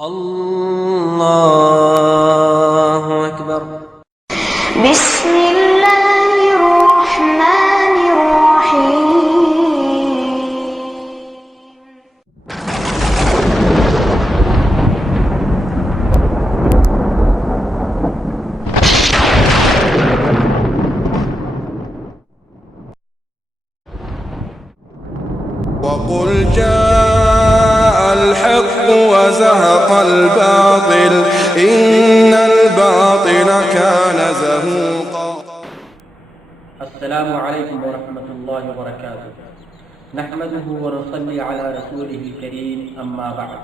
الله أكبر. بسم الله الرحمن الرحيم. وقل جاء الحق وزهق الباطل إن الباطل كان زهوقا. السلام علیکم ورحمۃ اللہ وبرکاتہ. نحمده ونصلی علی رسوله الکریم، اما بعد.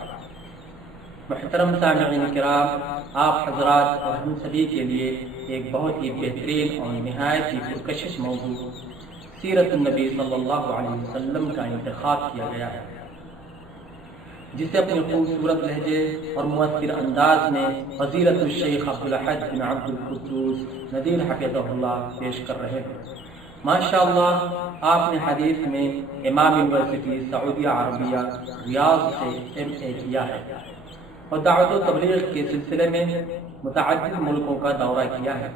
محترم سامعین کرام، آپ حضرات اور ہم سبھی کے لیے ایک بہت ہی بہترین اور نہایت ہی پرکشش موضوع سیرت النبی صلی اللہ علیہ وسلم کا انتخاب کیا گیا ہے، جسے اپنے خوبصورت لہجے اور مؤثر انداز میں فضیلت الشیخ عبدالاحد بن عبد القدوس ندیر حفظہ اللہ پیش کر رہے ہیں. ماشاءاللہ، آپ نے حدیث میں امام یونیورسٹی سعودیہ عربیہ ریاض سے MA کیا ہے اور دعوت و تبلیغ کے سلسلے میں متعدد ملکوں کا دورہ کیا ہے،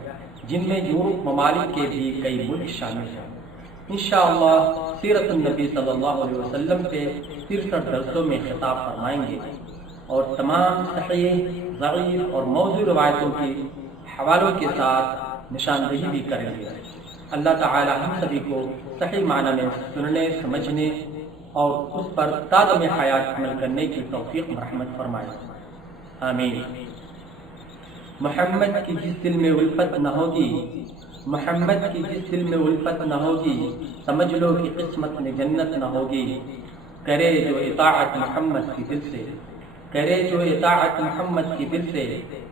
جن میں یورپ ممالک کے بھی کئی ملک شامل ہیں. انشاءاللہ سیرت النبی صلی اللہ علیہ وسلم پہ 63 درسوں میں خطاب فرمائیں گے اور تمام صحیح، ضعیف اور موضوع روایتوں کی حوالوں کے ساتھ نشاندہی بھی کریں گے. اللہ تعالی ہم سبھی کو صحیح معنی میں سننے، سمجھنے اور اس پر تادم حیات عمل کرنے کی توفیق مرحمت فرمائے، آمین. محمد کی جس دل میں الفت نہ ہوگی، محمد کی جس دل میں الفت نہ ہوگی، سمجھ لو کہ قسمت میں جنت نہ ہوگی. کرے جو اطاعت محمد کی دل سے، کرے جو اطاعت محمد کی دل سے،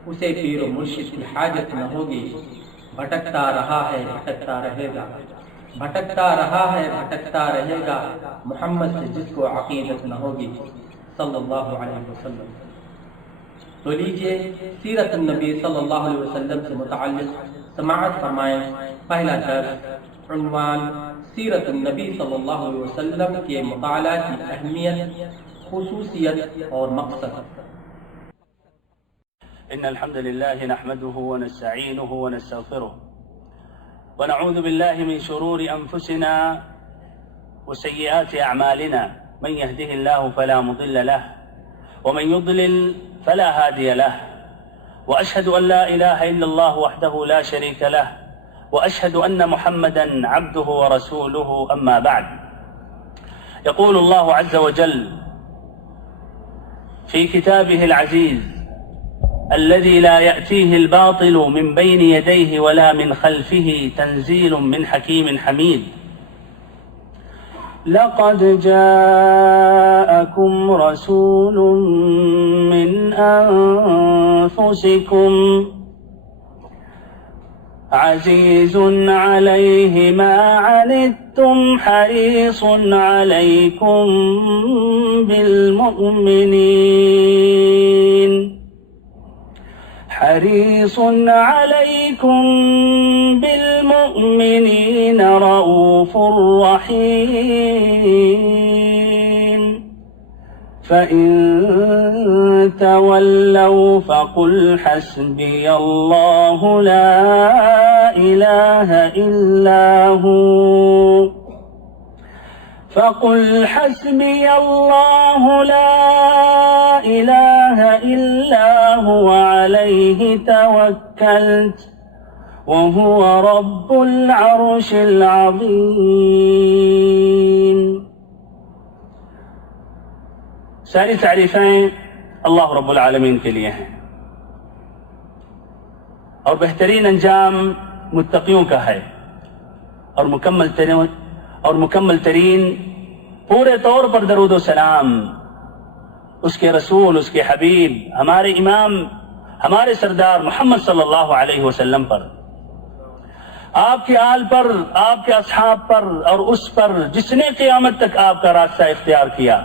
اسے پیر و مرشد کی حاجت نہ ہوگی. بھٹکتا رہا ہے بھٹکتا رہے گا، بھٹکتا رہا ہے بھٹکتا رہے گا، محمد سے جس کو عقیدت نہ ہوگی صلی اللہ علیہ وسلم. تو لیجئے سیرت النبی صلی اللہ علیہ وسلم سے متعلق سماعت فرمائیں. پہلا درس، عنوان سیرت النبی صلی اللہ علیہ وسلم کے مطالعہ کی اہمیت، خصوصیت اور مقصد. إن الحمد لله نحمده ونستعينه ونستغفره ونعوذ بالله من شرور أنفسنا وسيئات أعمالنا، من يهده الله فلا مضل له ومن يضلل فلا هادي له، وأشهد أن لا إله إلا الله وحده لا شريك له، وأشهد أن محمدا عبده ورسوله، أما بعد. يقول الله عز وجل في كتابه العزيز الذي لا يأتيه الباطل من بين يديه ولا من خلفه، تنزيل من حكيم حميد. لقد جاءكم رسول من أنفسكم عزيز عليه ما عنتم حريص عليكم بالمؤمنين، حريص عليكم بالمؤمنين رؤوف رحيم. فإن تولوا فقل حسبي الله لا إله إلا هو، فقل حسبي الله لا إله إلا هو عليه توكلت وهو رب العرش العظيم. ساری تعریفیں اللہ رب العالمین کے لیے ہیں اور بہترین انجام متقیوں کا ہے، اور مکمل ترین پورے طور پر درود و سلام اس کے رسول، اس کے حبیب، ہمارے امام، ہمارے سردار محمد صلی اللہ علیہ وسلم پر، آپ کے آل پر، آپ کے اصحاب پر، اور اس پر جس نے قیامت تک آپ کا راستہ اختیار کیا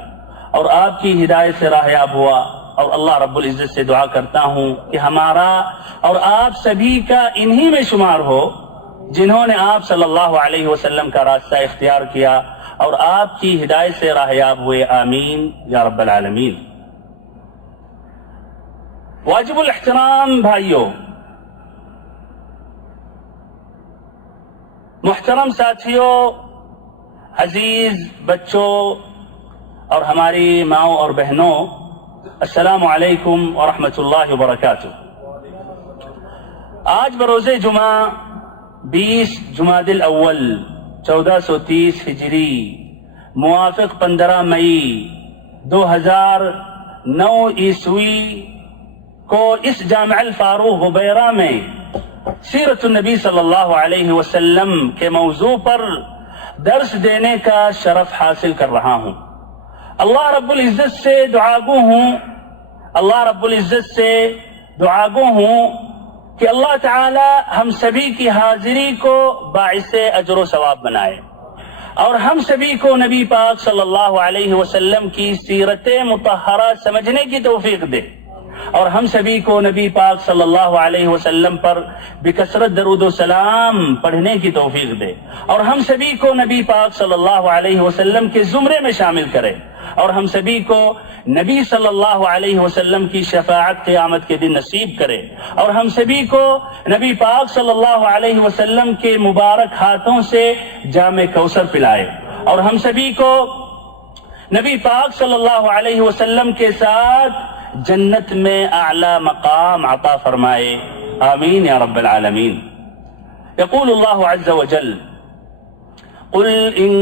اور آپ کی ہدایت سے راہیاب ہوا. اور اللہ رب العزت سے دعا کرتا ہوں کہ ہمارا اور آپ سبھی کا انہی میں شمار ہو جنہوں نے آپ صلی اللہ علیہ وسلم کا راستہ اختیار کیا اور آپ کی ہدایت سے راہیاب ہوئے. آمین یا رب العالمین. واجب الاحترام بھائیوں، محترم ساتھیوں، عزیز بچوں اور ہماری ماؤں اور بہنوں، السلام علیکم ورحمۃ اللہ وبرکاتہ۔ آج بروز جمعہ 20 جمادی الاول 1430 ہجری موافق 15 مئی 2009 عیسوی کو اس جامع الفاروق غبیرہ میں سیرت النبی صلی اللہ علیہ وسلم کے موضوع پر درس دینے کا شرف حاصل کر رہا ہوں۔ اللہ رب العزت سے دعاگو ہوں کہ اللہ تعالی ہم سبھی کی حاضری کو باعث اجر و ثواب بنائے، اور ہم سبھی کو نبی پاک صلی اللہ علیہ وسلم کی سیرت مطہرہ سمجھنے کی توفیق دے، اور ہم سبھی کو نبی پاک صلی اللہ علیہ وسلم پر بکثرت درود و سلام پڑھنے کی توفیق دے، اور ہم سبھی کو نبی پاک صلی اللہ علیہ وسلم کے زمرے میں شامل کرے، اور ہم سبھی کو نبی صلی اللہ علیہ وسلم کی شفاعت قیامت کے دن نصیب کرے، اور ہم سبھی کو نبی پاک صلی اللہ علیہ وسلم کے مبارک ہاتھوں سے جام کوثر پلائے، اور ہم سبھی کو نبی پاک صلی اللہ علیہ وسلم کے ساتھ جنت میں اعلی مقام عطا فرمائے، آمین یا رب العالمین۔ یقول اللہ عز وجل: قل ان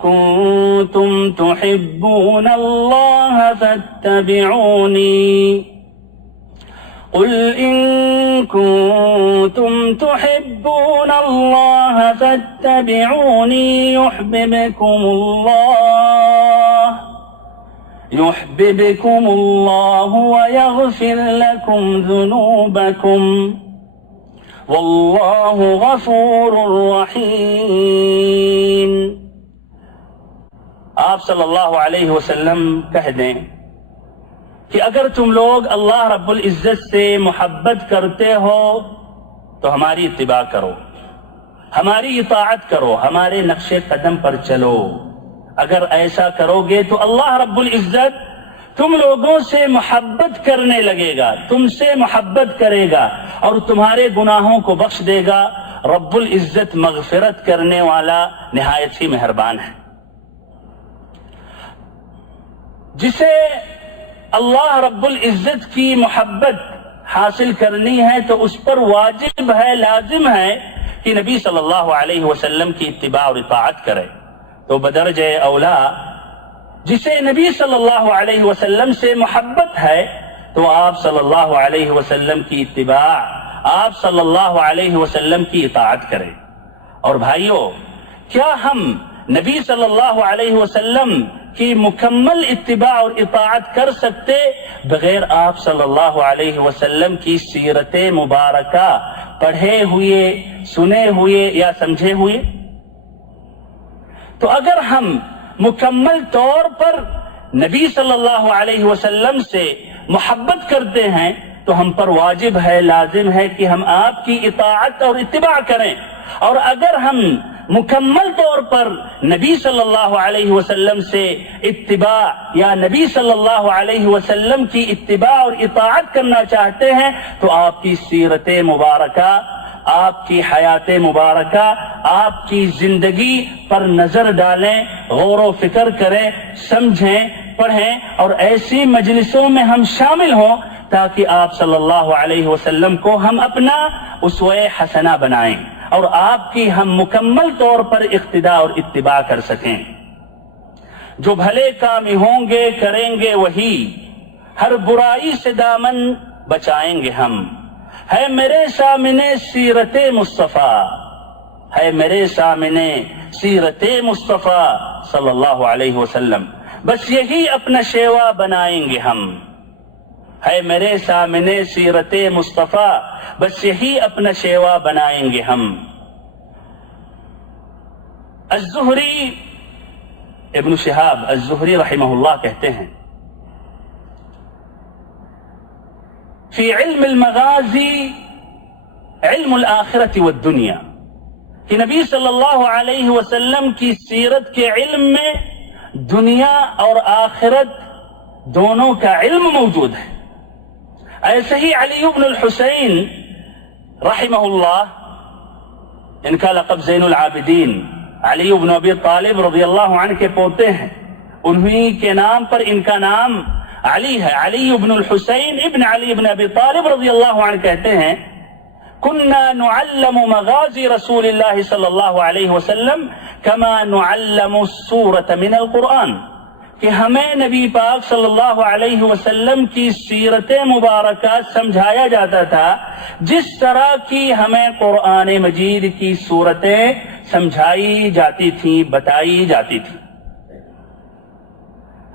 کنتم تحبون اللہ فاتبعونی قل ان کنتم تحبون اللہ فاتبعونی يحببكم الله ويغفر لكم ذنوبكم والله غفور رحيم۔ آپ صلی اللہ علیہ وسلم کہہ دیں کہ اگر تم لوگ اللہ رب العزت سے محبت کرتے ہو تو ہماری اتباع کرو، ہماری اطاعت کرو، ہمارے نقش قدم پر چلو۔ اگر ایسا کرو گے تو اللہ رب العزت تم لوگوں سے محبت کرنے لگے گا، تم سے محبت کرے گا، اور تمہارے گناہوں کو بخش دے گا۔ رب العزت مغفرت کرنے والا نہایت ہی مہربان ہے۔ جسے اللہ رب العزت کی محبت حاصل کرنی ہے تو اس پر واجب ہے، لازم ہے کہ نبی صلی اللہ علیہ وسلم کی اتباع اور اطاعت کرے۔ تو بدرجہ اولا جسے نبی صلی اللہ علیہ وسلم سے محبت ہے تو آپ صلی اللہ علیہ وسلم کی اتباع، آپ صلی اللہ علیہ وسلم کی اطاعت کریں۔ اور بھائیو، کیا ہم نبی صلی اللہ علیہ وسلم کی مکمل اتباع اور اطاعت کر سکتے بغیر آپ صلی اللہ علیہ وسلم کی سیرت مبارکہ پڑھے ہوئے، سنے ہوئے یا سمجھے ہوئے؟ تو اگر ہم مکمل طور پر نبی صلی اللہ علیہ وسلم سے محبت کرتے ہیں تو ہم پر واجب ہے، لازم ہے کہ ہم آپ کی اطاعت اور اتباع کریں، اور اگر ہم مکمل طور پر نبی صلی اللہ علیہ وسلم سے اتباع یا نبی صلی اللہ علیہ وسلم کی اتباع اور اطاعت کرنا چاہتے ہیں تو آپ کی سیرت مبارکہ، آپ کی حیات مبارکہ، آپ کی زندگی پر نظر ڈالیں، غور و فکر کریں، سمجھیں، پڑھیں، اور ایسی مجلسوں میں ہم شامل ہوں تاکہ آپ صلی اللہ علیہ وسلم کو ہم اپنا اسوہ حسنہ بنائیں اور آپ کی ہم مکمل طور پر اقتداء اور اتباع کر سکیں۔ جو بھلے کام ہوں گے کریں گے وہی، ہر برائی سے دامن بچائیں گے ہم۔ ہے میرے سامنے سیرت مصطفیٰ، ہے میرے سامنے سیرت مصطفیٰ صلی اللہ علیہ وسلم، بس یہی اپنا شیوا بنائیں گے ہم۔ ہے میرے سامنے سیرت مصطفیٰ، بس یہی اپنا شیوا بنائیں گے ہم۔ الزہری، ابن شہاب الزہری رحمہ اللہ کہتے ہیں فی علم المغازی علم الآخرت والدنیا، کہ نبی صلی اللہ علیہ وسلم کی سیرت کے علم میں دنیا اور آخرت دونوں کا علم موجود ہے۔ ایسے ہی علی بن الحسین رحمہ اللہ، ان کا لقب زین العابدین، علی بن ابی طالب رضی اللہ عنہ کے پوتے ہیں، انہی کے نام پر ان کا نام علی ہے۔ علی بن الحسین ابن علی بن ابی طالب رضی اللہ عنہ کہتے ہیں کننا نعلم مغازی رسول اللہ صلی اللہ علیہ وسلم کما نعلم السورة من القرآن، کہ ہمیں نبی پاک صلی اللہ علیہ وسلم کی سیرت مبارکہ سمجھایا جاتا تھا جس طرح کی ہمیں قرآن مجید کی صورتیں سمجھائی جاتی تھیں، بتائی جاتی تھیں۔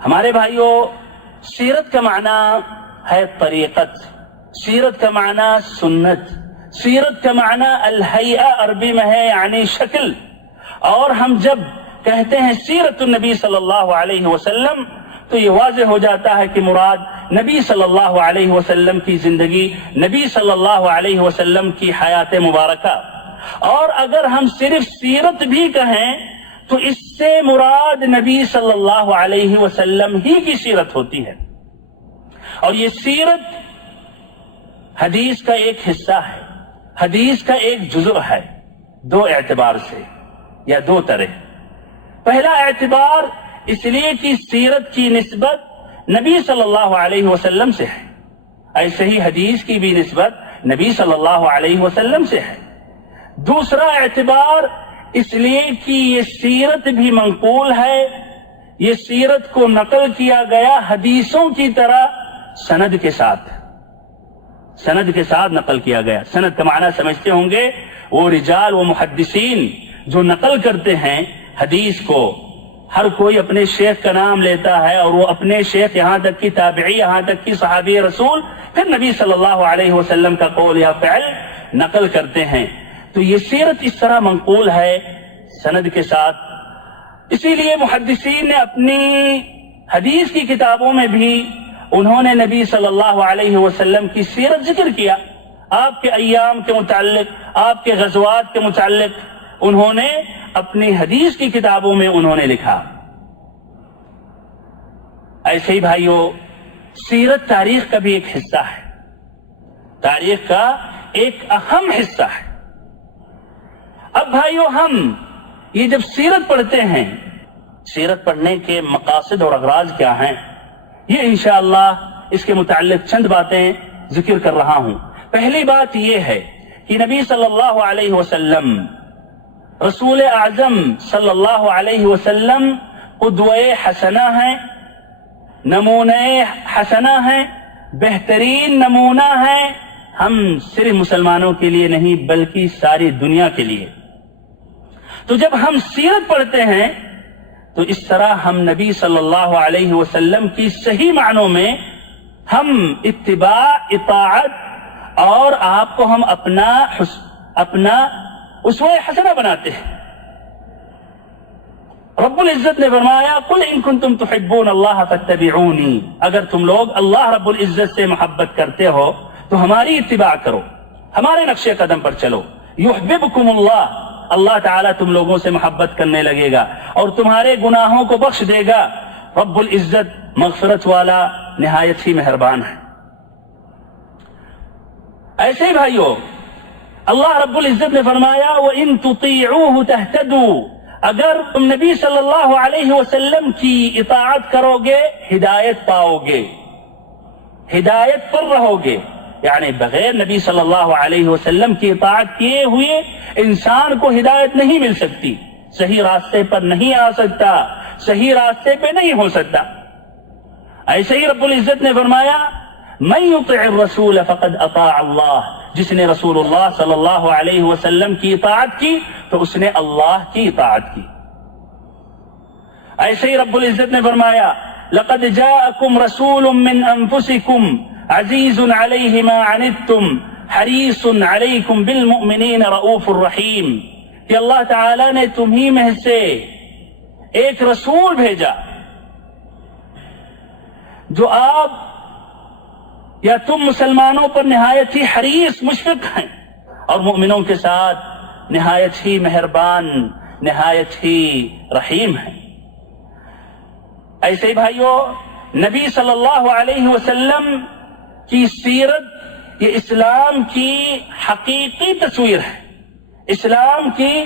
ہمارے بھائیوں، سیرت کا معنی ہے طریقت، سیرت کا معنی سنت، سیرت کا معنی الہیئہ عربی میں ہے یعنی شکل، اور ہم جب کہتے ہیں سیرت النبی صلی اللہ علیہ وسلم تو یہ واضح ہو جاتا ہے کہ مراد نبی صلی اللہ علیہ وسلم کی زندگی، نبی صلی اللہ علیہ وسلم کی حیات مبارکہ۔ اور اگر ہم صرف سیرت بھی کہیں تو اس سے مراد نبی صلی اللہ علیہ وسلم ہی کی سیرت ہوتی ہے، اور یہ سیرت حدیث کا ایک حصہ ہے، حدیث کا ایک جزء ہے، دو اعتبار سے یا دو طرح۔ پہلا اعتبار اس لیے کہ سیرت کی نسبت نبی صلی اللہ علیہ وسلم سے ہے، ایسے ہی حدیث کی بھی نسبت نبی صلی اللہ علیہ وسلم سے ہے۔ دوسرا اعتبار اس لیے کہ یہ سیرت بھی منقول ہے، یہ سیرت کو نقل کیا گیا حدیثوں کی طرح سند کے ساتھ، سند کے ساتھ نقل کیا گیا۔ سند کا معنی سمجھتے ہوں گے، وہ رجال و محدثین جو نقل کرتے ہیں حدیث کو، ہر کوئی اپنے شیخ کا نام لیتا ہے اور وہ اپنے شیخ یہاں تک کی تابعی، یہاں تک کی صحابی رسول، پھر نبی صلی اللہ علیہ وسلم کا قول یا فعل نقل کرتے ہیں۔ تو یہ سیرت اس طرح منقول ہے سند کے ساتھ، اسی لیے محدثین نے اپنی حدیث کی کتابوں میں بھی انہوں نے نبی صلی اللہ علیہ وسلم کی سیرت ذکر کیا، آپ کے ایام کے متعلق، آپ کے غزوات کے متعلق انہوں نے اپنی حدیث کی کتابوں میں انہوں نے لکھا۔ ایسے ہی بھائیوں، سیرت تاریخ کا بھی ایک حصہ ہے، تاریخ کا ایک اہم حصہ ہے۔ اب بھائیوں، ہم یہ جب سیرت پڑھتے ہیں، سیرت پڑھنے کے مقاصد اور اغراض کیا ہیں، یہ انشاءاللہ اس کے متعلق چند باتیں ذکر کر رہا ہوں۔ پہلی بات یہ ہے کہ نبی صلی اللہ علیہ وسلم، رسول اعظم صلی اللہ علیہ وسلم قدوہ حسنہ ہیں، نمونہ حسنہ ہیں، بہترین نمونہ ہیں، ہم صرف مسلمانوں کے لیے نہیں بلکہ ساری دنیا کے لیے۔ تو جب ہم سیرت پڑھتے ہیں تو اس طرح ہم نبی صلی اللہ علیہ وسلم کی صحیح معنوں میں ہم اتباع، اطاعت اور آپ کو ہم اپنا اسوہ حسنہ بناتے ہیں۔ رب العزت نے فرمایا قل ان کنتم تحبون اللہ فاتبعونی، اگر تم لوگ اللہ رب العزت سے محبت کرتے ہو تو ہماری اتباع کرو، ہمارے نقش قدم پر چلو، یحببکم اللہ، اللہ تعالیٰ تم لوگوں سے محبت کرنے لگے گا اور تمہارے گناہوں کو بخش دے گا۔ رب العزت مغفرت والا، نہایت ہی مہربان ہے۔ ایسے ہی بھائیو، اللہ رب العزت نے فرمایا وَإِن تُطِيعُوهُ تَهْتَدُوا، اگر تم نبی صلی اللہ علیہ وسلم کی اطاعت کرو گے ہدایت پاؤ گے، ہدایت پر رہو گے، یعنی بغیر نبی صلی اللہ علیہ وسلم کی اطاعت کیے ہوئے انسان کو ہدایت نہیں مل سکتی، صحیح راستے پر نہیں آ سکتا، صحیح راستے پہ نہیں ہو سکتا۔ ایسے ہی رب العزت نے فرمایا من یطع الرسول فقد اطاع اللہ، جس نے رسول اللہ صلی اللہ علیہ وسلم کی اطاعت کی تو اس نے اللہ کی اطاعت کی۔ ایسے ہی رب العزت نے فرمایا لقد جاءکم رسول من انفسکم عزیز علیہ ما عنتم حریص علیکم بالمؤمنین رؤوف الرحیم، کہ اللہ تعالی نے تمہیں میں سے ایک رسول بھیجا جو آپ یا تم مسلمانوں پر نہایت ہی حریص، مشفق ہیں، اور مومنوں کے ساتھ نہایت ہی مہربان، نہایت ہی رحیم ہیں۔ ایسے ہی بھائیو، نبی صلی اللہ علیہ وسلم کی سیرت یہ اسلام کی حقیقی تصویر ہے، اسلام کی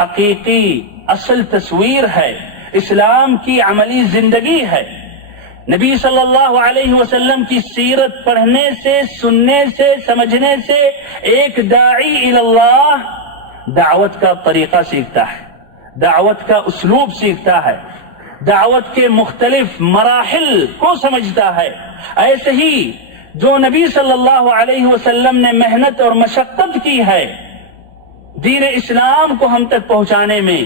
حقیقی اصل تصویر ہے، اسلام کی عملی زندگی ہے۔ نبی صلی اللہ علیہ وسلم کی سیرت پڑھنے سے، سننے سے، سمجھنے سے ایک داعی اللہ دعوت کا طریقہ سیکھتا ہے، دعوت کا اسلوب سیکھتا ہے، دعوت کے مختلف مراحل کو سمجھتا ہے۔ ایسے ہی جو نبی صلی اللہ علیہ وسلم نے محنت اور مشقت کی ہے دین اسلام کو ہم تک پہنچانے میں،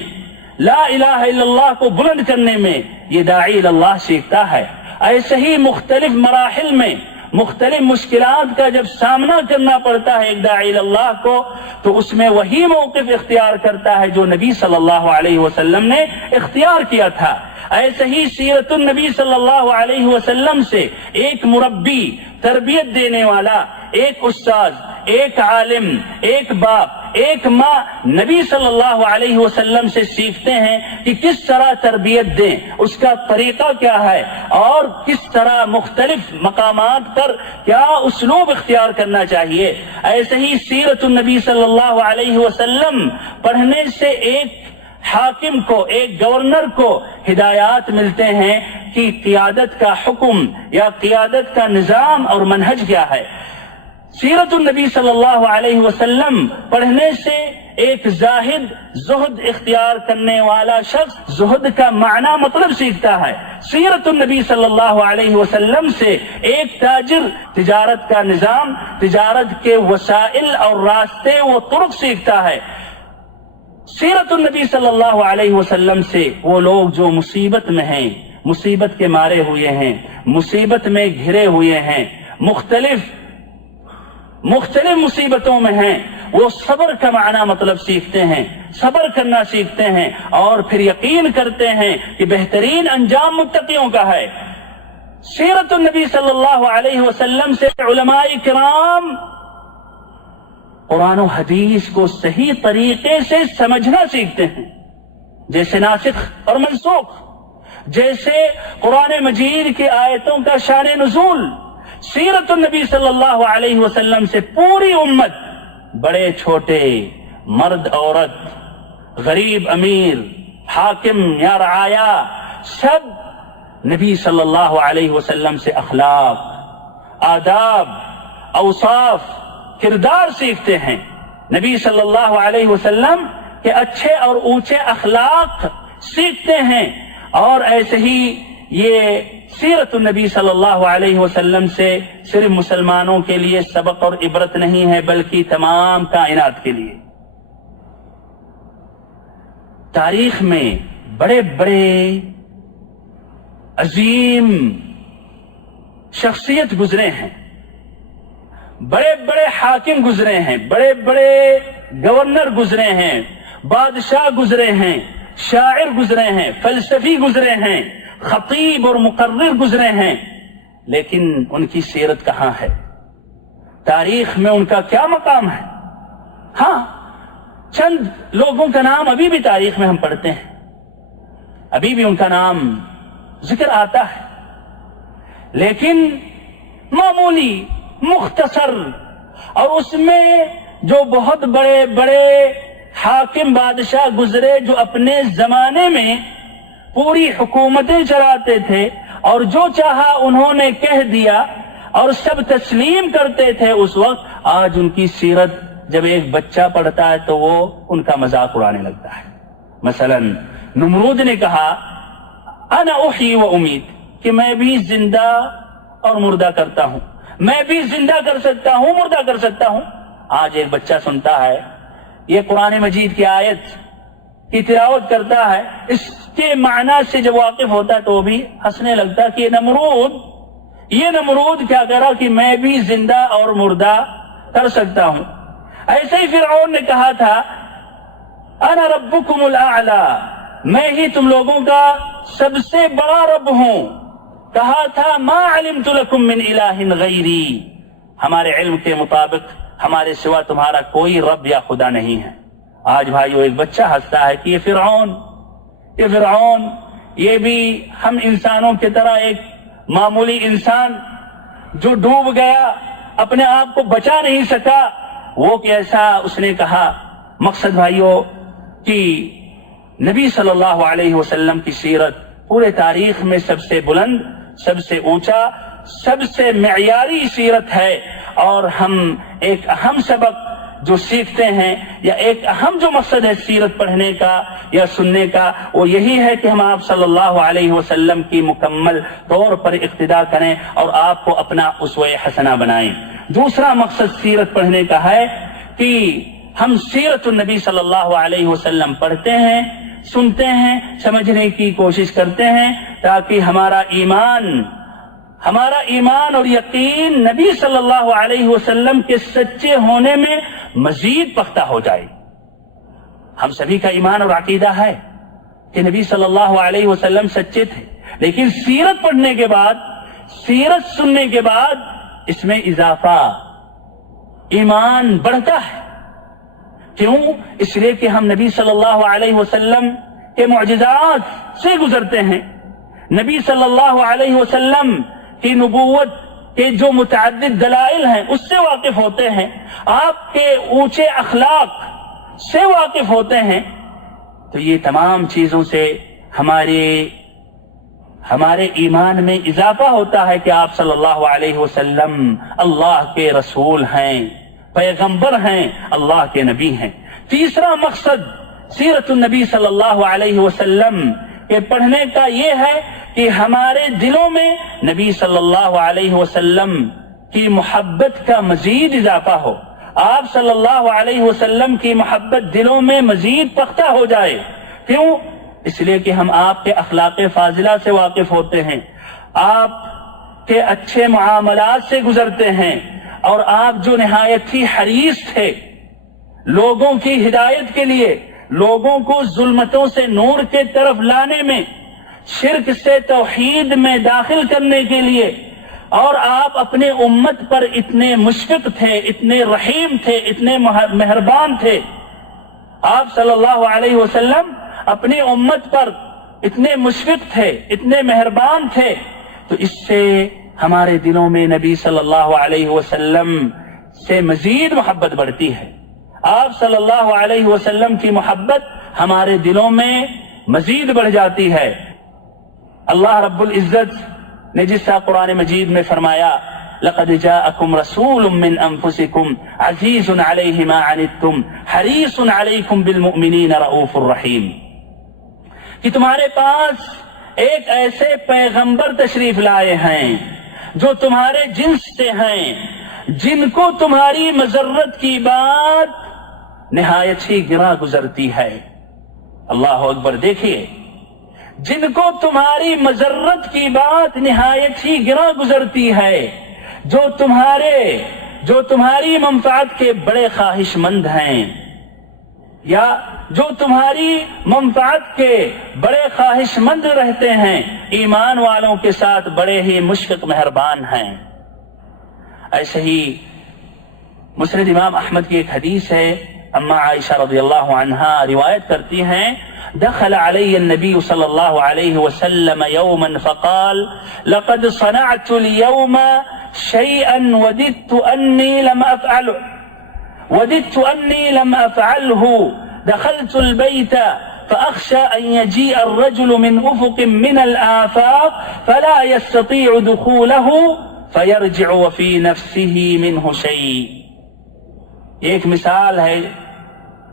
لا الہ الا اللہ کو بلند کرنے میں، یہ داعی اللہ سیکھتا ہے۔ ایسے ہی مختلف مراحل میں مختلف مشکلات کا جب سامنا کرنا پڑتا ہے ایک داعی اللہ کو، تو اس میں وہی موقف اختیار کرتا ہے جو نبی صلی اللہ علیہ وسلم نے اختیار کیا تھا۔ ایسے ہی سیرت النبی صلی اللہ علیہ وسلم سے ایک مربی، تربیت دینے والا، ایک استاذ، ایک عالم، ایک باپ، ایک ماں نبی صلی اللہ علیہ وسلم سے سیکھتے ہیں کہ کس طرح تربیت دیں، اس کا طریقہ کیا ہے، اور کس طرح مختلف مقامات پر کیا اسلوب اختیار کرنا چاہیے۔ ایسے ہی سیرت النبی صلی اللہ علیہ وسلم پڑھنے سے ایک حاکم کو، ایک گورنر کو ہدایات ملتے ہیں کہ قیادت کا حکم یا قیادت کا نظام اور منہج کیا ہے۔ سیرت النبی صلی اللہ علیہ وسلم پڑھنے سے ایک زاہد، زہد اختیار کرنے والا شخص زہد کا معنی مطلب سیکھتا ہے۔ سیرت النبی صلی اللہ علیہ وسلم سے ایک تاجر تجارت کا نظام، تجارت کے وسائل اور راستے و طرق سیکھتا ہے۔ سیرت النبی صلی اللہ علیہ وسلم سے وہ لوگ جو مصیبت میں ہیں، مصیبت کے مارے ہوئے ہیں، مصیبت میں گھرے ہوئے ہیں، مختلف مصیبتوں میں ہیں، وہ صبر کا معنی مطلب سیکھتے ہیں، صبر کرنا سیکھتے ہیں، اور پھر یقین کرتے ہیں کہ بہترین انجام متقیوں کا ہے۔ سیرت النبی صلی اللہ علیہ وسلم سے علماء کرام قرآن و حدیث کو صحیح طریقے سے سمجھنا سیکھتے ہیں، جیسے ناسخ اور منسوخ، جیسے قرآن مجید کی آیتوں کا شان نزول۔ سیرت النبی صلی اللہ علیہ وسلم سے پوری امت، بڑے چھوٹے، مرد عورت، غریب امیر، حاکم یا رعایا، سب نبی صلی اللہ علیہ وسلم سے اخلاق، آداب، اوصاف، کردار سیکھتے ہیں۔ نبی صلی اللہ علیہ وسلم کے اچھے اور اونچے اخلاق سیکھتے ہیں۔ اور ایسے ہی یہ سیرت النبی صلی اللہ علیہ وسلم سے صرف مسلمانوں کے لیے سبق اور عبرت نہیں ہے، بلکہ تمام کائنات کے لیے۔ تاریخ میں بڑے بڑے عظیم شخصیت گزرے ہیں، بڑے بڑے حاکم گزرے ہیں، بڑے بڑے گورنر گزرے ہیں، بادشاہ گزرے ہیں، شاعر گزرے ہیں، فلسفی گزرے ہیں، خطیب اور مقرر گزرے ہیں، لیکن ان کی سیرت کہاں ہے؟ تاریخ میں ان کا کیا مقام ہے؟ ہاں، چند لوگوں کا نام ابھی بھی تاریخ میں ہم پڑھتے ہیں، ابھی بھی ان کا نام ذکر آتا ہے، لیکن معمولی، مختصر، اور اس میں جو بہت بڑے بڑے حاکم بادشاہ گزرے جو اپنے زمانے میں پوری حکومتیں چلاتے تھے، اور جو چاہا انہوں نے کہہ دیا اور سب تسلیم کرتے تھے اس وقت، آج ان کی سیرت جب ایک بچہ پڑھتا ہے تو وہ ان کا مذاق اڑانے لگتا ہے۔ مثلا نمرود نے کہا انا احیی و امید، کہ میں بھی زندہ اور مردہ کرتا ہوں، میں بھی زندہ کر سکتا ہوں، مردہ کر سکتا ہوں۔ آج ایک بچہ سنتا ہے، یہ قرآن مجید کی آیت کی تلاوت کرتا ہے، اس کے معنی سے جب واقف ہوتا ہے تو وہ بھی ہنسنے لگتا ہے کہ یہ نمرود کیا کرا کہ میں بھی زندہ اور مردہ کر سکتا ہوں۔ ایسے ہی فرعون نے کہا تھا انا ربکم الاعلی، میں ہی تم لوگوں کا سب سے بڑا رب ہوں۔ کہا تھا ما علمت لکم من الہ غیری، ہمارے علم کے مطابق ہمارے سوا تمہارا کوئی رب یا خدا نہیں ہے۔ آج بھائیو ایک بچہ ہنستا ہے کہ یہ فرعون یہ بھی ہم انسانوں کی طرح ایک معمولی انسان، جو ڈوب گیا، اپنے آپ کو بچا نہیں سکا، وہ کیسا اس نے کہا۔ مقصد بھائیوں کہ نبی صلی اللہ علیہ وسلم کی سیرت پورے تاریخ میں سب سے بلند، سب سے اونچا، سب سے معیاری سیرت ہے، اور ہم ایک اہم سبق جو سیکھتے ہیں یا ایک اہم جو مقصد ہے سیرت پڑھنے کا یا سننے کا، وہ یہی ہے کہ ہم آپ صلی اللہ علیہ وسلم کی مکمل طور پر اقتداء کریں اور آپ کو اپنا اسوہ حسنہ بنائیں۔ دوسرا مقصد سیرت پڑھنے کا ہے کہ ہم سیرت النبی صلی اللہ علیہ وسلم پڑھتے ہیں، سنتے ہیں، سمجھنے کی کوشش کرتے ہیں، تاکہ ہمارا ایمان اور یقین نبی صلی اللہ علیہ وسلم کے سچے ہونے میں مزید پختہ ہو جائے۔ ہم سبھی کا ایمان اور عقیدہ ہے کہ نبی صلی اللہ علیہ وسلم سچے تھے، لیکن سیرت پڑھنے کے بعد، سیرت سننے کے بعد اس میں اضافہ، ایمان بڑھتا ہے۔ کیوں؟ اس لیے کہ ہم نبی صلی اللہ علیہ وسلم کے معجزات سے گزرتے ہیں، نبی صلی اللہ علیہ وسلم کی نبوت کے جو متعدد دلائل ہیں اس سے واقف ہوتے ہیں، آپ کے اونچے اخلاق سے واقف ہوتے ہیں، تو یہ تمام چیزوں سے ہمارے ایمان میں اضافہ ہوتا ہے کہ آپ صلی اللہ علیہ وسلم اللہ کے رسول ہیں، پیغمبر ہیں، اللہ کے نبی ہیں۔ تیسرا مقصد سیرت النبی صلی اللہ علیہ وسلم کے پڑھنے کا یہ ہے کہ ہمارے دلوں میں نبی صلی اللہ علیہ وسلم کی محبت کا مزید اضافہ ہو، آپ صلی اللہ علیہ وسلم کی محبت دلوں میں مزید پختہ ہو جائے۔ کیوں؟ اس لیے کہ ہم آپ کے اخلاق فاضلہ سے واقف ہوتے ہیں، آپ کے اچھے معاملات سے گزرتے ہیں، اور آپ جو نہایت ہی حریص تھے لوگوں کی ہدایت کے لیے، لوگوں کو ظلمتوں سے نور کے طرف لانے میں، شرک سے توحید میں داخل کرنے کے لیے، اور آپ اپنے امت پر اتنے مشفق تھے، اتنے رحیم تھے، اتنے مہربان تھے۔ آپ صلی اللہ علیہ وسلم اپنی امت پر اتنے مشفق تھے، اتنے مہربان تھے، تو اس سے ہمارے دلوں میں نبی صلی اللہ علیہ وسلم سے مزید محبت بڑھتی ہے۔ آپ صلی اللہ علیہ وسلم کی محبت ہمارے دلوں میں مزید بڑھ جاتی ہے۔ اللہ رب العزت نے جس طرح قرآن مجید میں فرمایا، لَقَدْ جَاءَكُمْ رَسُولٌ مِّنْ أَنفُسِكُمْ عَزِيزٌ عَلَيْهِ مَا عَنِتُّمْ حَرِيصٌ عَلَيْكُمْ بِالْمُؤْمِنِينَ رَءُوفٌ رَحِيمٌ، کہ تمہارے پاس ایک ایسے پیغمبر تشریف لائے ہیں جو تمہارے جنس سے ہیں، جن کو تمہاری مذرت کی بات نہایت ہی گراں گزرتی ہے۔ اللہ اکبر! دیکھیے، جن کو تمہاری مذرت کی بات نہایت ہی گراں گزرتی ہے، جو تمہاری منفعت کے بڑے خواہش مند ہیں، یا جو تمہاری منفعت کے بڑے خواہش مند رہتے ہیں، ایمان والوں کے ساتھ بڑے ہی مشفق مہربان ہیں۔ ایسے ہی مسند امام احمد کی ایک حدیث ہے، اما عائشہ رضی اللہ عنہا روایت کرتی ہیں، دخل علی النبی صلی اللہ علیہ وسلم یوما فقال لقد صنعت اليوم شيئا وددت انی لم افعله دخلت البيت فأخشى أن يجيء الرجل من أفق من الآفاق فلا يستطيع دخوله فيرجع وفي نفسه منه شيء۔ ایک مثال ہے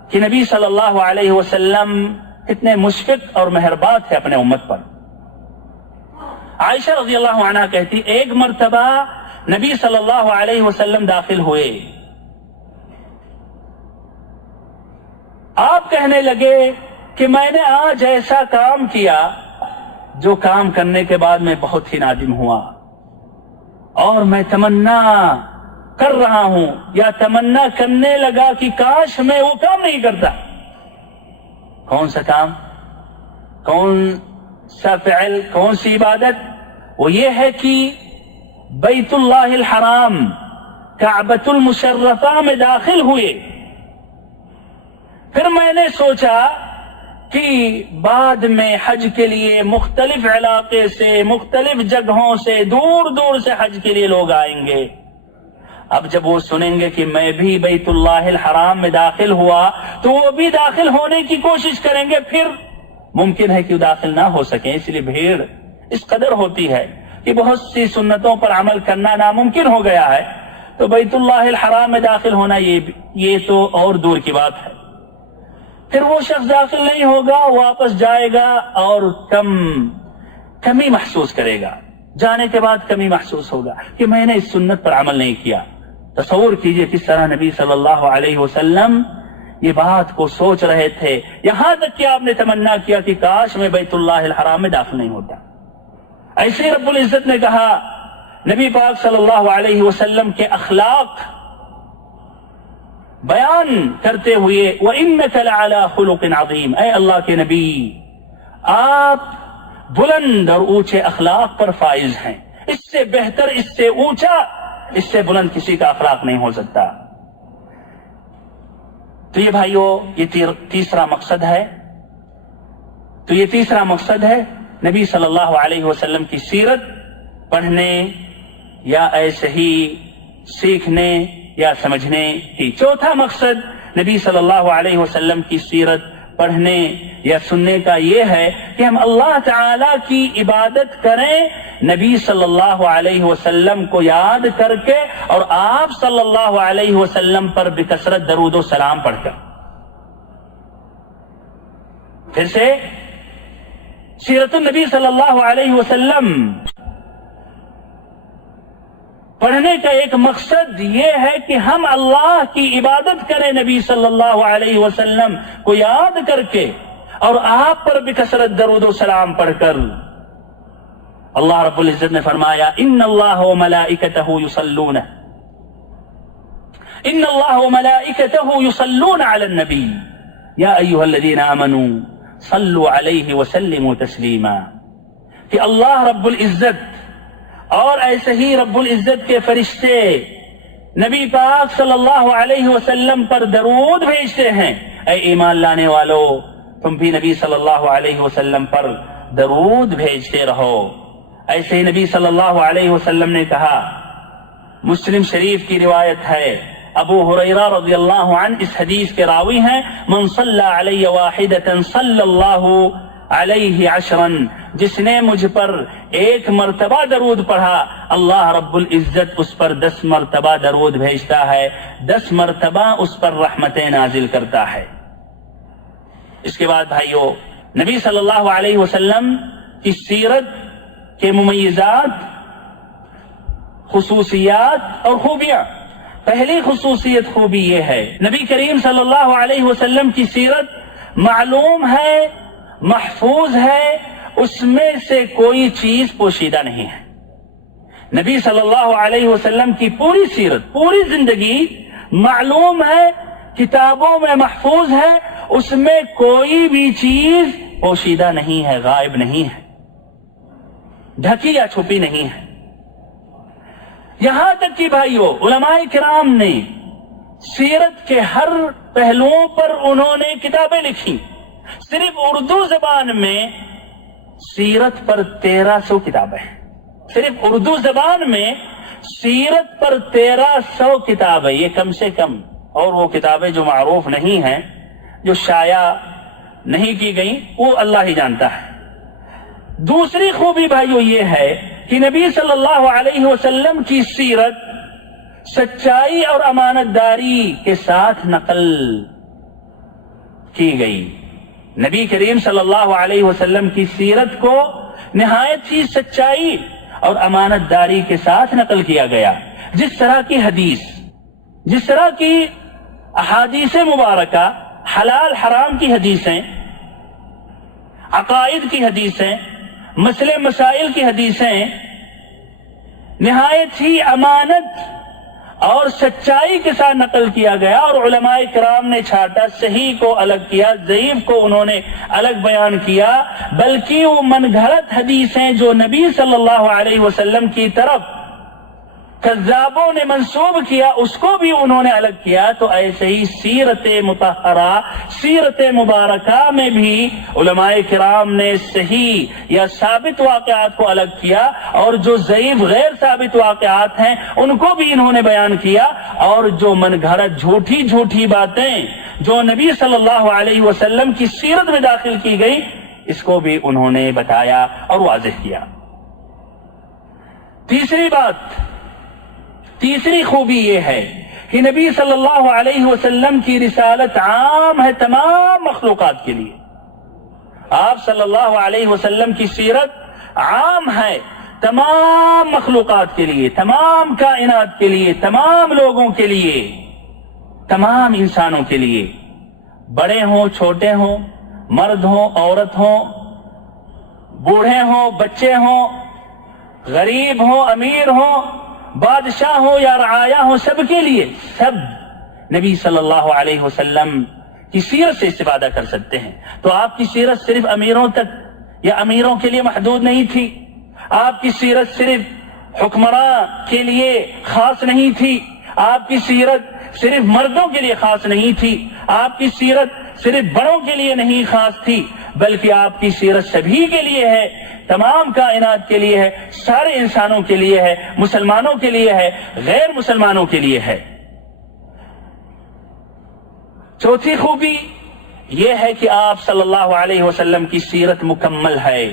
کہ نبی صلی اللہ علیہ وسلم کتنے مشفق اور مہربان تھے اپنے امت پر۔ عائشہ رضی اللہ عنہا کہتی، ایک مرتبہ نبی صلی اللہ علیہ وسلم داخل ہوئے، آپ کہنے لگے کہ میں نے آج ایسا کام کیا جو کام کرنے کے بعد میں بہت ہی نادم ہوا، اور میں تمنا کر رہا ہوں یا تمنا کرنے لگا کہ کاش میں وہ کام نہیں کرتا۔ کون سا کام؟ کون سا فعل؟ کون سی عبادت؟ وہ یہ ہے کہ بیت اللہ الحرام، کعبۃ المشرفہ میں داخل ہوئے۔ پھر میں نے سوچا کہ بعد میں حج کے لیے مختلف علاقے سے، مختلف جگہوں سے، دور دور سے حج کے لیے لوگ آئیں گے۔ اب جب وہ سنیں گے کہ میں بھی بیت اللہ الحرام میں داخل ہوا تو وہ بھی داخل ہونے کی کوشش کریں گے، پھر ممکن ہے کہ وہ داخل نہ ہو سکیں، اس لیے بھیڑ اس قدر ہوتی ہے کہ بہت سی سنتوں پر عمل کرنا ناممکن ہو گیا ہے، تو بیت اللہ الحرام میں داخل ہونا یہ تو اور دور کی بات ہے۔ پھر وہ شخص داخل نہیں ہوگا، واپس جائے گا اور کمی محسوس کرے گا، جانے کے بعد کمی محسوس ہوگا کہ میں نے اس سنت پر عمل نہیں کیا۔ تصور کیجئے کس طرح نبی صلی اللہ علیہ وسلم یہ بات کو سوچ رہے تھے، یہاں تک کہ آپ نے تمنا کیا کہ کاش میں بیت اللہ الحرام میں داخل نہیں ہوتا۔ ایسے ہی رب العزت نے کہا نبی پاک صلی اللہ علیہ وسلم کے اخلاق بیان کرتے ہوئے وَإِنَّكَ لَعَلَىٰ خُلُقٍ عَظِيمٍ، اے اللہ کے نبی آپ بلند اور اونچے اخلاق پر فائز ہیں، اس سے بہتر، اس سے اونچا، اس سے بلند کسی کا اخلاق نہیں ہو سکتا۔ تو یہ بھائیو یہ تیسرا مقصد ہے نبی صلی اللہ علیہ وسلم کی سیرت پڑھنے یا ایسے ہی سیکھنے یا سمجھنے کی۔ چوتھا مقصد نبی صلی اللہ علیہ وسلم کی سیرت پڑھنے یا سننے کا یہ ہے کہ ہم اللہ تعالی کی عبادت کریں نبی صلی اللہ علیہ وسلم کو یاد کر کے اور آپ صلی اللہ علیہ وسلم پر بکثرت درود و سلام پڑھ کر۔ پھر سے سیرت النبی صلی اللہ علیہ وسلم پڑھنے کا ایک مقصد یہ ہے کہ ہم اللہ کی عبادت کریں نبی صلی اللہ علیہ وسلم کو یاد کر کے اور آپ پر بکثرت درود و سلام پڑھ کر۔ اللہ رب العزت نے فرمایا ان اللہ وملائکتہ یصلون علی النبی یا ایھا الذین آمنوا صلوا علیہ وسلموا تسلیما، کہ اللہ رب العزت اور ایسے ہی رب العزت کے فرشتے نبی پاک صلی اللہ علیہ وسلم پر درود بھیجتے ہیں۔ اے ایمان لانے والو تم بھی نبی صلی اللہ علیہ وسلم پر درود بھیجتے رہو۔ ایسے ہی نبی صلی اللہ علیہ وسلم نے کہا، مسلم شریف کی روایت ہے، ابو ہریرہ رضی اللہ عنہ اس حدیث کے راوی ہیں، من صلی علی واحدۃ صلی اللہ علیہ عشرا، جس نے مجھ پر ایک مرتبہ درود پڑھا اللہ رب العزت اس پر 10 مرتبہ درود بھیجتا ہے، 10 مرتبہ اس پر رحمتیں نازل کرتا ہے۔ اس کے بعد بھائیو نبی صلی اللہ علیہ وسلم کی سیرت کے ممیزات، خصوصیات اور خوبیاں۔ پہلی خصوصیت خوبی یہ ہے نبی کریم صلی اللہ علیہ وسلم کی سیرت معلوم ہے، محفوظ ہے، اس میں سے کوئی چیز پوشیدہ نہیں ہے۔ نبی صلی اللہ علیہ وسلم کی پوری سیرت، پوری زندگی معلوم ہے، کتابوں میں محفوظ ہے، اس میں کوئی بھی چیز پوشیدہ نہیں ہے، غائب نہیں ہے، ڈھکی یا چھپی نہیں ہے۔ یہاں تک کہ بھائیو علماء کرام نے سیرت کے ہر پہلوؤں پر انہوں نے کتابیں لکھی۔ صرف اردو زبان میں سیرت پر 1300 کتابیں ہیں، صرف اردو زبان میں سیرت پر 1300 کتابیں، یہ کم سے کم، اور وہ کتابیں جو معروف نہیں ہیں، جو شائع نہیں کی گئیں، وہ اللہ ہی جانتا ہے۔ دوسری خوبی بھائیو یہ ہے کہ نبی صلی اللہ علیہ وسلم کی سیرت سچائی اور امانت داری کے ساتھ نقل کی گئی۔ نبی کریم صلی اللہ علیہ وسلم کی سیرت کو نہایت ہی سچائی اور امانت داری کے ساتھ نقل کیا گیا۔ جس طرح کی حدیث، جس طرح کی احادیث مبارکہ، حلال حرام کی حدیثیں، عقائد کی حدیثیں، مسئلے مسائل کی حدیثیں نہایت ہی امانت اور سچائی کے ساتھ نقل کیا گیا، اور علماء کرام نے چھانٹا، صحیح کو الگ کیا، ضعیف کو انہوں نے الگ بیان کیا، بلکہ وہ من گھڑت حدیثیں جو نبی صلی اللہ علیہ وسلم کی طرف کذابوں نے منسوب کیا اس کو بھی انہوں نے الگ کیا، تو ایسے ہی سیرت مطہرہ، سیرت مبارکہ میں بھی علماء کرام نے صحیح یا ثابت واقعات کو الگ کیا، اور جو ضعیف غیر ثابت واقعات ہیں ان کو بھی انہوں نے بیان کیا، اور جو من گھڑت جھوٹی باتیں جو نبی صلی اللہ علیہ وسلم کی سیرت میں داخل کی گئی اس کو بھی انہوں نے بتایا اور واضح کیا۔ تیسری خوبی یہ ہے کہ نبی صلی اللہ علیہ وسلم کی رسالت عام ہے تمام مخلوقات کے لیے۔ آپ صلی اللہ علیہ وسلم کی سیرت عام ہے تمام مخلوقات کے لیے، تمام کائنات کے لیے، تمام لوگوں کے لیے، تمام انسانوں کے لیے، بڑے ہوں چھوٹے ہوں، مرد ہوں عورت ہوں، بوڑھے ہوں بچے ہوں، غریب ہوں امیر ہوں، بادشاہ ہو یا رعایا ہو، سب کے لیے، سب نبی صلی اللہ علیہ وسلم کی سیرت سے استفادہ کر سکتے ہیں۔ تو آپ کی سیرت صرف امیروں تک یا امیروں کے لیے محدود نہیں تھی، آپ کی سیرت صرف حکمراں کے لیے خاص نہیں تھی، آپ کی سیرت صرف مردوں کے لیے خاص نہیں تھی، آپ کی سیرت صرف بڑوں کے لیے نہیں خاص تھی، بلکہ آپ کی سیرت سبھی کے لیے ہے، تمام کائنات کے لیے ہے، سارے انسانوں کے لیے ہے، مسلمانوں کے لیے ہے، غیر مسلمانوں کے لیے ہے۔ چوتھی خوبی یہ ہے کہ آپ صلی اللہ علیہ وسلم کی سیرت مکمل ہے،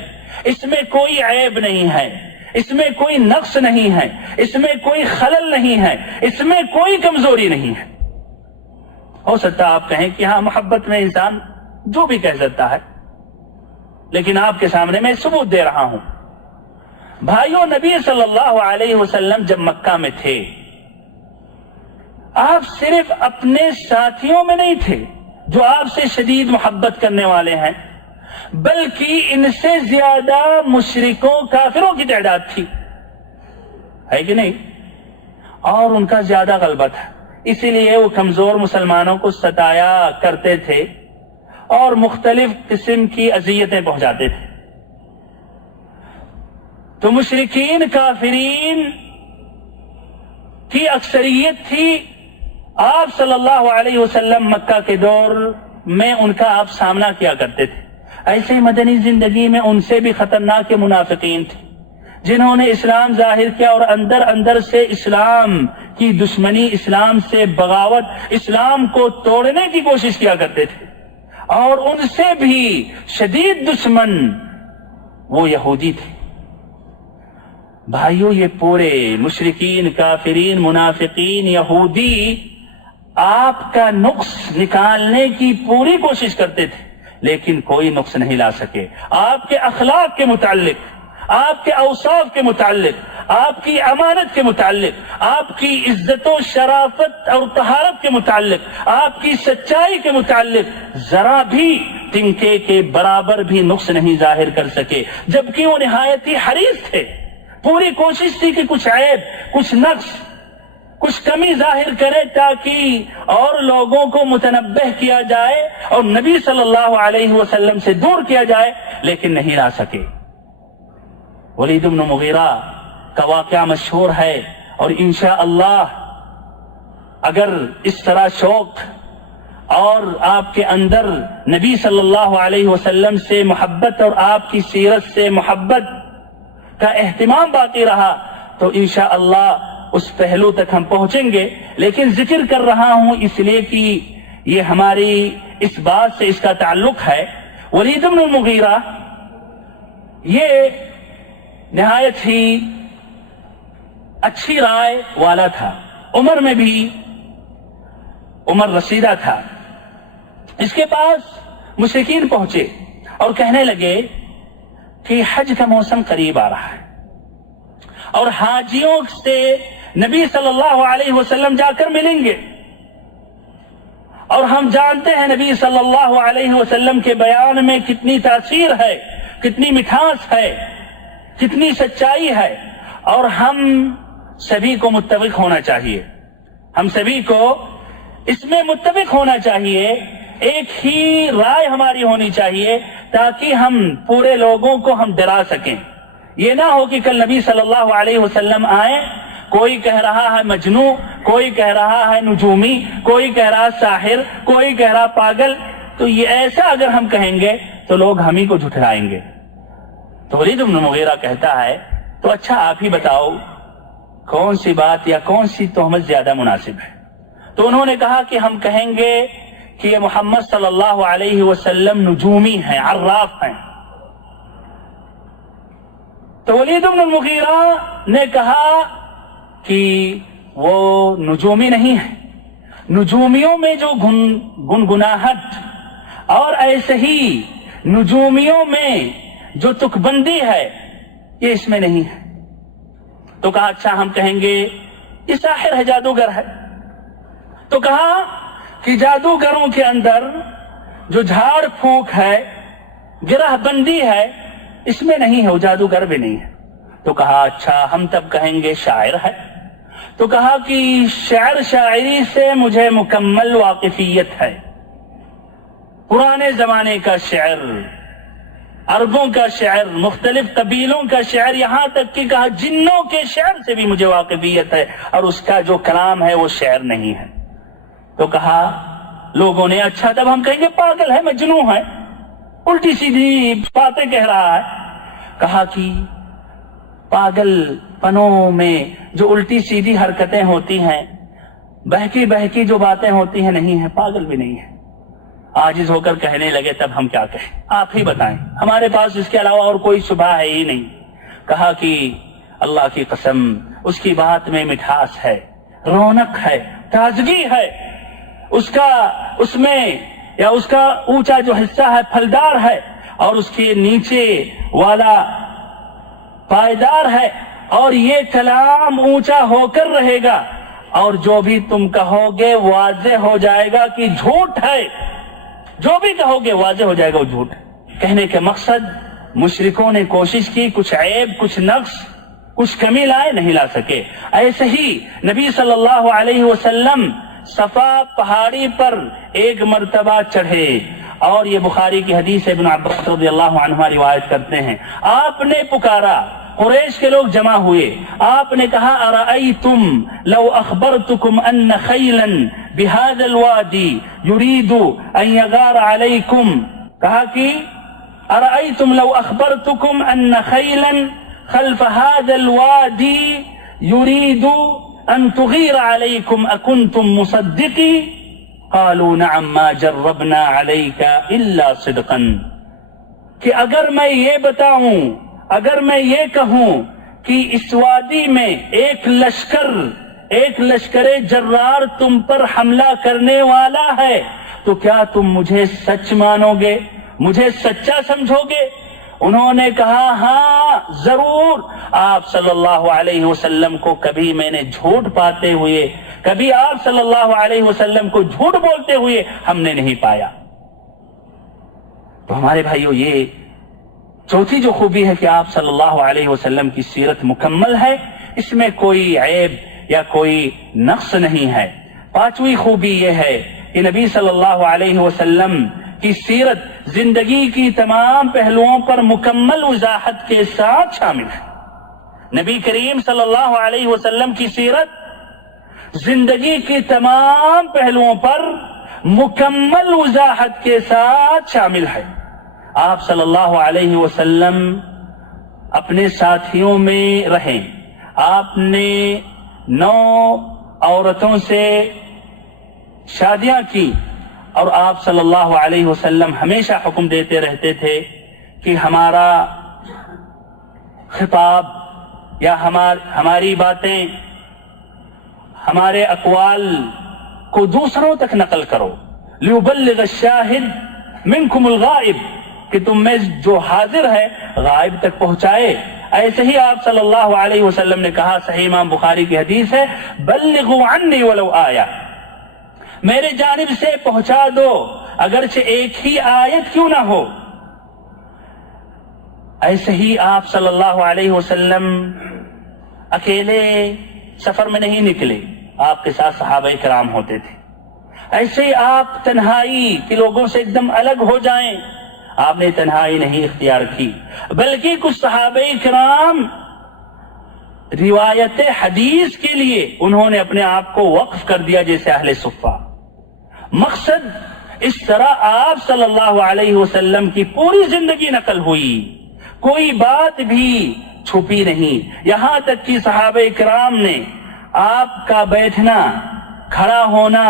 اس میں کوئی عیب نہیں ہے، اس میں کوئی نقص نہیں ہے، اس میں کوئی خلل نہیں ہے، اس میں کوئی کمزوری نہیں ہے۔ ہو سکتا ہے آپ کہیں کہ ہاں محبت میں انسان جو بھی کہہ سکتا ہے، لیکن آپ کے سامنے میں ثبوت دے رہا ہوں۔ بھائیوں، نبی صلی اللہ علیہ وسلم جب مکہ میں تھے، آپ صرف اپنے ساتھیوں میں نہیں تھے جو آپ سے شدید محبت کرنے والے ہیں، بلکہ ان سے زیادہ مشرکوں کافروں کی تعداد تھی، ہے کہ نہیں؟ اور ان کا زیادہ غلبہ تھا، اسی لیے وہ کمزور مسلمانوں کو ستایا کرتے تھے اور مختلف قسم کی اذیتیں پہنچاتے تھے۔ تو مشرکین کافرین کی اکثریت تھی، آپ صلی اللہ علیہ وسلم مکہ کے دور میں ان کا آپ سامنا کیا کرتے تھے۔ ایسے مدنی زندگی میں ان سے بھی خطرناک منافقین تھے، جنہوں نے اسلام ظاہر کیا اور اندر سے اسلام کی دشمنی، اسلام سے بغاوت، اسلام کو توڑنے کی کوشش کیا کرتے تھے، اور ان سے بھی شدید دشمن وہ یہودی تھے۔ بھائیو، یہ پورے مشرکین، کافرین، منافقین، یہودی آپ کا نقص نکالنے کی پوری کوشش کرتے تھے، لیکن کوئی نقص نہیں لا سکے۔ آپ کے اخلاق کے متعلق، آپ کے اوصاف کے متعلق، آپ کی امانت کے متعلق، آپ کی عزت و شرافت اور طہارت کے متعلق، آپ کی سچائی کے متعلق ذرا بھی تنکے کے برابر بھی نقص نہیں ظاہر کر سکے، جبکہ وہ نہایت ہی حریص تھے۔ پوری کوشش تھی کہ کچھ عیب، کچھ نقص، کچھ کمی ظاہر کرے تاکہ اور لوگوں کو متنبہ کیا جائے اور نبی صلی اللہ علیہ وسلم سے دور کیا جائے، لیکن نہیں لا سکے۔ ولید بن مغیرہ کا واقعہ مشہور ہے، اور انشاءاللہ اگر اس طرح شوق اور آپ کے اندر نبی صلی اللہ علیہ وسلم سے محبت اور آپ کی سیرت سے محبت کا اہتمام باقی رہا تو انشاءاللہ اس پہلو تک ہم پہنچیں گے، لیکن ذکر کر رہا ہوں اس لیے کہ یہ ہماری اس بات سے اس کا تعلق ہے۔ ولید بن المغیرہ یہ نہایت ہی اچھی رائے والا تھا، عمر میں بھی عمر رسیدہ تھا۔ اس کے پاس مشرکین پہنچے اور کہنے لگے کہ حج کا موسم قریب آ رہا ہے اور حاجیوں سے نبی صلی اللہ علیہ وسلم جا کر ملیں گے، اور ہم جانتے ہیں نبی صلی اللہ علیہ وسلم کے بیان میں کتنی تاثیر ہے، کتنی مٹھاس ہے، کتنی سچائی ہے، اور ہم سبھی کو متفق ہونا چاہیے، ہم سبھی کو اس میں متفق ہونا چاہیے، ایک ہی رائے ہماری ہونی چاہیے تاکہ ہم پورے لوگوں کو ہم ڈرا سکیں۔ یہ نہ ہو کہ کل نبی صلی اللہ علیہ وسلم آئیں کوئی کہہ رہا ہے مجنو، کوئی کہہ رہا ہے نجومی، کوئی کہہ رہا ساحر، کوئی کہہ رہا پاگل. تو یہ ایسا اگر ہم کہیں گے تو لوگ ہم ہی کو جھٹلائیں گے. تو ولید بن مغیرہ کہتا ہے تو اچھا آپ ہی بتاؤ کون سی بات یا کون سی تہمت زیادہ مناسب ہے. تو انہوں نے کہا کہ ہم کہیں گے کہ یہ محمد صلی اللہ علیہ وسلم نجومی ہیں، عراف ہیں. تو ولید بن المغیرہ نے کہا کہ وہ نجومی نہیں ہے، نجومیوں میں جو گنگناہٹ اور ایسے ہی نجومیوں میں جو تک بندی ہے یہ اس میں نہیں ہے. تو کہا اچھا ہم کہیں گے یہ ساحر ہے، جادوگر ہے. تو کہا کہ جادوگروں کے اندر جو جھاڑ پھونک ہے، گرہ بندی ہے، اس میں نہیں ہے، وہ جادوگر بھی نہیں ہے. تو کہا اچھا ہم تب کہیں گے شاعر ہے. تو کہا کہ شعر شاعری سے مجھے مکمل واقفیت ہے. پرانے زمانے کا شعر، عربوں کا شعر، مختلف قبیلوں کا شعر، یہاں تک کہ کہا جنوں کے شعر سے بھی مجھے واقفیت ہے، اور اس کا جو کلام ہے وہ شعر نہیں ہے. تو کہا لوگوں نے اچھا تب ہم کہیں گے پاگل ہے، مجنو ہے، الٹی سیدھی باتیں کہہ رہا ہے. کہا کہ پاگل پنوں میں جو الٹی سیدھی حرکتیں ہوتی ہیں، بہکی بہکی جو باتیں ہوتی ہیں، نہیں ہے، پاگل بھی نہیں ہے. عاجز ہو کر کہنے لگے تب ہم کیا کہیں، آپ ہی بتائیں، ہمارے پاس اس کے علاوہ اور کوئی شبہ ہے ہی نہیں. کہا کہ اللہ کی قسم اس کی بات میں مٹھاس ہے، رونق ہے، تازگی ہے، اس میں یا اس کا اونچا جو حصہ ہے پھلدار ہے، اور اس کے نیچے والا پائیدار ہے، اور یہ کلام اونچا ہو کر رہے گا، اور جو بھی تم کہو گے واضح ہو جائے گا کہ جھوٹ ہے. جو بھی کہو گے واضح ہو جائے گا وہ جھوٹ ہے. کہنے کے مقصد مشرکوں نے کوشش کی کچھ عیب، کچھ نقص، کچھ کمی لائے، نہیں لا سکے. ایسے ہی نبی صلی اللہ علیہ وسلم صفا پہاڑی پر ایک مرتبہ چڑھے، اور یہ بخاری کی حدیث ابن عباس رضی اللہ عنہ روایت کرتے ہیں. آپ نے پکارا، قریش کے لوگ جمع ہوئے، آپ نے کہا ارأیتم لو اخبرتکم ان خیلا بهذا الوادی یرید ان یغار علیکم. کہا کہ ارأیتم لو اخبرتکم ان خیلا خلف هذا الوادی یرید ان تغیر علیکم اکنتم مصدقی. قالوا نعم ما جربنا علیک الا صدقا. کہ اگر میں یہ بتاؤں، اگر میں یہ کہوں کہ اس وادی میں ایک لشکر جرار تم پر حملہ کرنے والا ہے، تو کیا تم مجھے سچ مانو گے، مجھے سچا سمجھو گے؟ انہوں نے کہا ہاں ضرور. آپ صلی اللہ علیہ وسلم کو کبھی میں نے جھوٹ پاتے ہوئے، کبھی آپ صلی اللہ علیہ وسلم کو جھوٹ بولتے ہوئے ہم نے نہیں پایا. تو ہمارے بھائیو، یہ چوتھی جو خوبی ہے کہ آپ صلی اللہ علیہ وسلم کی سیرت مکمل ہے، اس میں کوئی عیب یا کوئی نقص نہیں ہے. پانچویں خوبی یہ ہے کہ نبی صلی اللہ علیہ وسلم کی سیرت زندگی کی تمام پہلوؤں پر مکمل وضاحت کے ساتھ شامل ہے. نبی کریم صلی اللہ علیہ وسلم کی سیرت زندگی کی تمام پہلوؤں پر مکمل وضاحت کے ساتھ شامل ہے. آپ صلی اللہ علیہ وسلم اپنے ساتھیوں میں رہیں، آپ نے 9 عورتوں سے شادیاں کی، اور آپ صلی اللہ علیہ وسلم ہمیشہ حکم دیتے رہتے تھے کہ ہمارا خطاب یا ہماری باتیں، ہمارے اقوال کو دوسروں تک نقل کرو. لیبلغ الشاہد منکم الغائب، کہ تم میں جو حاضر ہے غائب تک پہنچائے. ایسے ہی آپ صلی اللہ علیہ وسلم نے کہا، صحیح امام بخاری کی حدیث ہے، بلغوا عنی ولو آیہ، میرے جانب سے پہنچا دو اگرچہ ایک ہی آیت کیوں نہ ہو. ایسے ہی آپ صلی اللہ علیہ وسلم اکیلے سفر میں نہیں نکلے، آپ کے ساتھ صحابہ کرام ہوتے تھے. ایسے ہی آپ تنہائی کے لوگوں سے ایک دم الگ ہو جائیں، آپ نے تنہائی نہیں اختیار کی، بلکہ کچھ صحابہ کرام روایت حدیث کے لیے انہوں نے اپنے آپ کو وقف کر دیا جیسے اہل صفہ. مقصد اس طرح آپ صلی اللہ علیہ وسلم کی پوری زندگی نقل ہوئی، کوئی بات بھی چھپی نہیں. یہاں تک کہ صحابہ کرام نے آپ کا بیٹھنا، کھڑا ہونا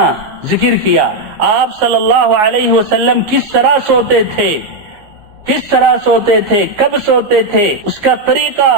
ذکر کیا. آپ صلی اللہ علیہ وسلم کس طرح سوتے تھے، کس طرح سوتے تھے، کب سوتے تھے، اس کا طریقہ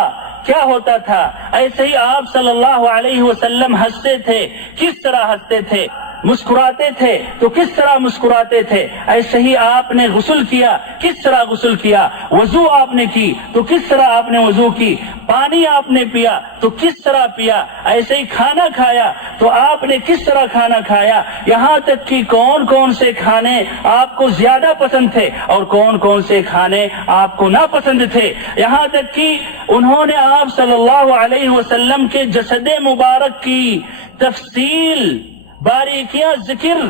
کیا ہوتا تھا. ایسے ہی آپ صلی اللہ علیہ وسلم ہنستے تھے، کس طرح ہنستے تھے، مسکراتے تھے تو کس طرح مسکراتے تھے. ایسے ہی آپ نے غسل کیا، کس طرح غسل کیا، وضو آپ نے کی تو کس طرح آپ نے وضو کی، پانی آپ نے پیا تو کس طرح پیا. ایسے ہی کھانا کھایا تو آپ نے کس طرح کھانا کھایا. یہاں تک کہ کون کون سے کھانے آپ کو زیادہ پسند تھے اور کون کون سے کھانے آپ کو ناپسند تھے. یہاں تک کہ انہوں نے آپ صلی اللہ علیہ وسلم کے جسد مبارک کی تفصیل، باریکیاں ذکر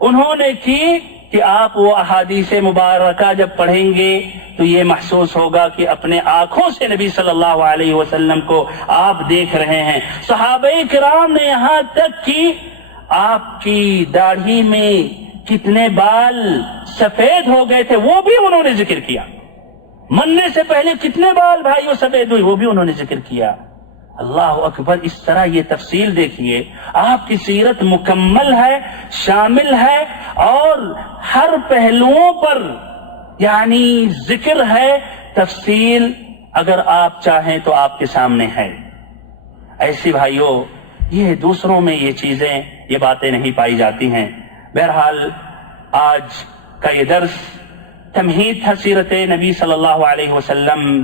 انہوں نے کی کہ آپ وہ احادیث مبارکہ جب پڑھیں گے تو یہ محسوس ہوگا کہ اپنے آنکھوں سے نبی صلی اللہ علیہ وسلم کو آپ دیکھ رہے ہیں. صحابہ کرام نے یہاں تک کہ آپ کی داڑھی میں کتنے بال سفید ہو گئے تھے وہ بھی انہوں نے ذکر کیا. مرنے سے پہلے کتنے بال بھائیوں سفید ہوئے وہ بھی انہوں نے ذکر کیا. اللہ اکبر. اس طرح یہ تفصیل دیکھیے، آپ کی سیرت مکمل ہے، شامل ہے اور ہر پہلوؤں پر یعنی ذکر ہے. تفصیل اگر آپ چاہیں تو آپ کے سامنے ہے. ایسی بھائیوں یہ دوسروں میں یہ چیزیں، یہ باتیں نہیں پائی جاتی ہیں. بہرحال آج کا یہ درس تمہید تھا سیرت نبی صلی اللہ علیہ وسلم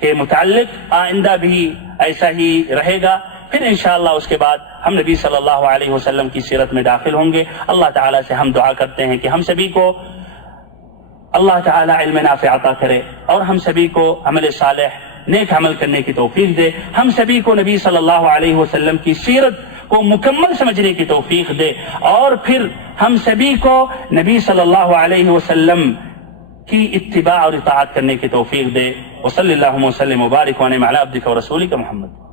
کے متعلق. آئندہ بھی ایسا ہی رہے گا. پھر انشاءاللہ اس کے بعد ہم نبی صلی اللہ علیہ وسلم کی سیرت میں داخل ہوں گے. اللہ تعالیٰ سے ہم دعا کرتے ہیں کہ ہم سبھی کو اللہ تعالیٰ علم نافع عطا کرے اور ہم سبھی کو عمل صالح، نیک عمل کرنے کی توفیق دے. ہم سبھی کو نبی صلی اللہ علیہ وسلم کی سیرت کو مکمل سمجھنے کی توفیق دے اور پھر ہم سبھی کو نبی صلی اللہ علیہ وسلم کی اتباع اور اطاعت کرنے کی توفیق دے. وصلی اللہم وسلم وبارک وانعم علی عبدک ورسولک محمد.